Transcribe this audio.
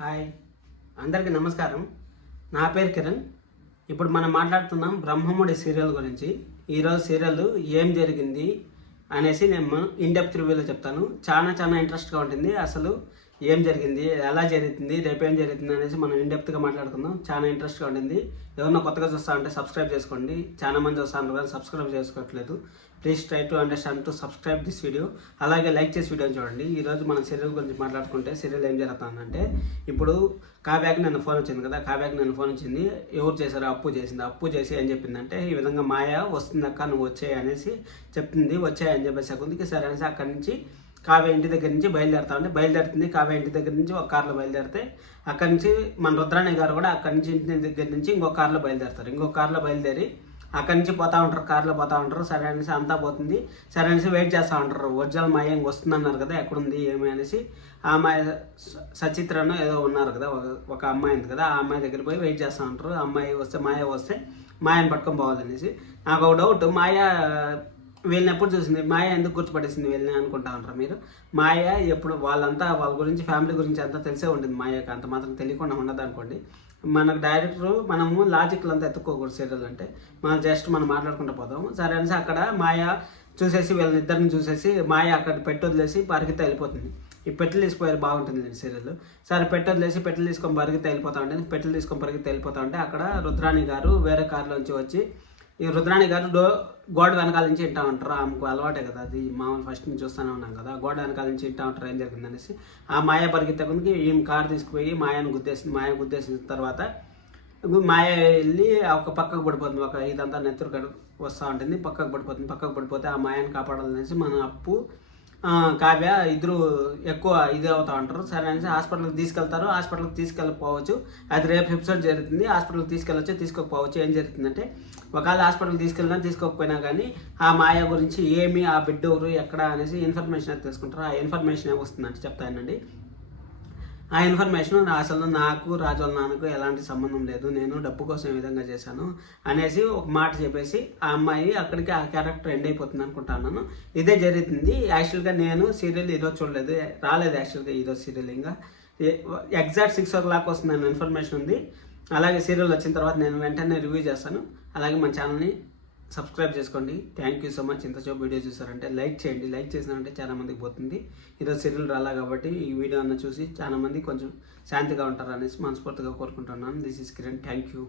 Hi, అందరికీ నమస్కారం. నా పేరు కిరణ్. ఇప్పుడు మనం మాట్లాడుతున్నాం బ్రహ్మముడి సీరియల్ గురించి. ఈరోజు సీరియల్ ఏం జరిగింది అనేసి నేను ఇన్ డెప్త్ రివ్యూలో చెప్తాను. చాలా ఇంట్రెస్ట్గా ఉంటుంది. అసలు ఏం జరిగింది, ఎలా జరుగుతుంది, రేపు ఏం జరుగుతుంది అనేసి మనం ఇన్ డెప్త్గా మాట్లాడుకుందాం. చాలా ఇంట్రెస్ట్గా ఉంటుంది. ఎవరన్నా కొత్తగా చూస్తా ఉంటే సబ్స్క్రైబ్ చేసుకోండి. చాలా మంది వస్తారు కానీ సబ్స్క్రైబ్ చేసుకోవట్లేదు. Please try to understand to subscribe this video. అలాగే లైక్ చేసి వీడియో చూడండి. ఈరోజు మనం సీరియల్ గురించి మాట్లాడుకుంటే సీరియల్ ఏం జరుగుతుందంటే, ఇప్పుడు కావ్యాకి నన్ను ఫోన్ వచ్చింది కదా, కావ్యాకి నన్ను ఫోన్ వచ్చింది. ఎవరు చేశారు? అప్పు చేసింది. అప్పు చేసి ఏం చెప్పిందంటే, ఈ విధంగా మాయ వస్తుందక్క నువ్వు వచ్చాయి అనేసి చెప్తుంది. వచ్చాయని చెప్పేసి అకుందికి సరే అనేసి అక్కడి నుంచి కావ్య ఇంటి దగ్గర నుంచి బయలుదేరుతుంది. కావ్య ఇంటి దగ్గర నుంచి ఒక కార్లో బయలుదేరితే అక్కడి నుంచి మన రుద్రాణి గారు కూడా అక్కడి నుంచి ఇంటి దగ్గర నుంచి ఇంకొక కార్లో బయలుదేరుతారు. ఇంకొక కార్లో బయలుదేరి అక్కడి నుంచి పోతా ఉంటారు, కార్లో పోతా ఉంటారు. సరే అనేసి అంతా పోతుంది. సరే అనేసి వెయిట్ చేస్తూ ఉంటారు. ఒరిజినల్ మాయ ఇంక వస్తుందన్నారు కదా, ఎక్కడుంది ఏమి అనేసి ఆ అమ్మాయి సచిత్రను ఏదో ఉన్నారు కదా, ఒక అమ్మాయి ఉంది కదా, ఆ అమ్మాయి దగ్గర పోయి వెయిట్ చేస్తూ ఉంటారు. ఆ అమ్మాయి వస్తే మాయను పట్టుకొని పోవాలనేసి. నాకు ఒక డౌట్, మాయ వీళ్ళని ఎప్పుడు చూసింది? మాయ ఎందుకు గుర్తుపట్టేసింది వీళ్ళని అనుకుంటా ఉంటారు మీరు. మాయ ఎప్పుడు వాళ్ళ గురించి ఫ్యామిలీ గురించి అంతా తెలిసే ఉంటుంది. మాయకి అంత మాత్రం తెలియకుండా ఉండదు అనుకోండి. మనకు డైరెక్టర్ మనము లాజిక్లు అంతా ఎత్తుక్కోకూడదు. సీరియల్ అంటే మనం మాట్లాడుకుంటూ పోతాము. సరే అనేసి అక్కడ మాయ చూసేసి వీళ్ళనిద్దరిని చూసేసి మాయ అక్కడ పెట్టి వదిలేసి పరిగెత్తి వెళ్ళిపోతుంది. ఈ పెట్టెలు తీసుకుపోయారు బాగుంటుంది సీరియల్. సరే పెట్టెలు తీసుకొని పరిగెత్తి వెళ్ళిపోతా ఉంటే అక్కడ రుద్రాణి గారు వేరే కారులోంచి వచ్చి, ఈ రుద్రాణి గారు గోడ వెనకాల నుంచి వింటా ఉంటారు. ఆమెకు అలవాటే కదా, అది మామూలు ఫస్ట్ నుంచి చూస్తూనే ఉన్నాం కదా. గోడ వెనకాల నుంచి వింటా ఉంటారు ఏం జరిగింది అనేసి. ఆ మాయ పరిగెత్తడానికి ఈమె కారు తీసుకుపోయి మాయ గుద్దేసిన తర్వాత మాయ వెళ్ళి ఒక పక్కకు పడిపోతుంది. ఒక ఇదంతా నెత్తురు వస్తూ ఉంటుంది. పక్కకు పడిపోతే ఆ మాయను కాపాడాలనేసి మన అప్పు కావ్య ఇద్దరు ఎక్కువ ఇది అవుతూ ఉంటారు. సరే అనేసి హాస్పిటల్కి తీసుకెళ్ళకపోవచ్చు. అది రేపు ఎపిసోడ్ జరుగుతుంది. హాస్పిటల్కి తీసుకోకపోవచ్చు. ఏం జరుగుతుందంటే, ఒకవేళ హాస్పిటల్కి తీసుకోకపోయినా కానీ ఆ మాయ గురించి ఏమి, ఆ బిడ్డ ఎవరు, ఎక్కడ అనేసి ఇన్ఫర్మేషన్ అయితే తెలుసుకుంటారు. ఆ ఇన్ఫర్మేషన్ ఏమొస్తుందంటే చెప్తానండి. ఆ ఇన్ఫర్మేషన్ అసలు నాకు రాజుల నాన్నకు ఎలాంటి సంబంధం లేదు, నేను డబ్బు కోసం ఈ విధంగా చేశాను అనేసి ఒక మాట చెప్పేసి ఆ అమ్మాయి అక్కడికి ఆ క్యారెక్టర్ ఎండ్ అయిపోతుంది అనుకుంటున్నాను. ఇదే జరుగుతుంది. యాక్చువల్గా నేను సీరియల్ ఈరోజు చూడలేదు, రాలేదు యాక్చువల్గా ఈరోజు సీరియల్. ఇంకా ఎగ్జాక్ట్ 6 o'clock వస్తుందని ఇన్ఫర్మేషన్ ఉంది. అలాగే సీరియల్ వచ్చిన తర్వాత నేను వెంటనే రివ్యూ చేస్తాను. అలాగే మన ఛానల్ని సబ్స్క్రైబ్ చేసుకోండి. Thank you so much. ఇంతసేపు వీడియో చూసారంటే లైక్ చేయండి. లైక్ చేసినారంటే చాలా మందికి పోతుంది. ఈరోజు సీరియల్ రాలా కాబట్టి ఈ వీడియో అన్న చూసి చాలా మంది కొంచెం శాంతిగా ఉంటారు అనేసి మనస్ఫూర్తిగా కోరుకుంటున్నాను. This is Kiran. Thank you.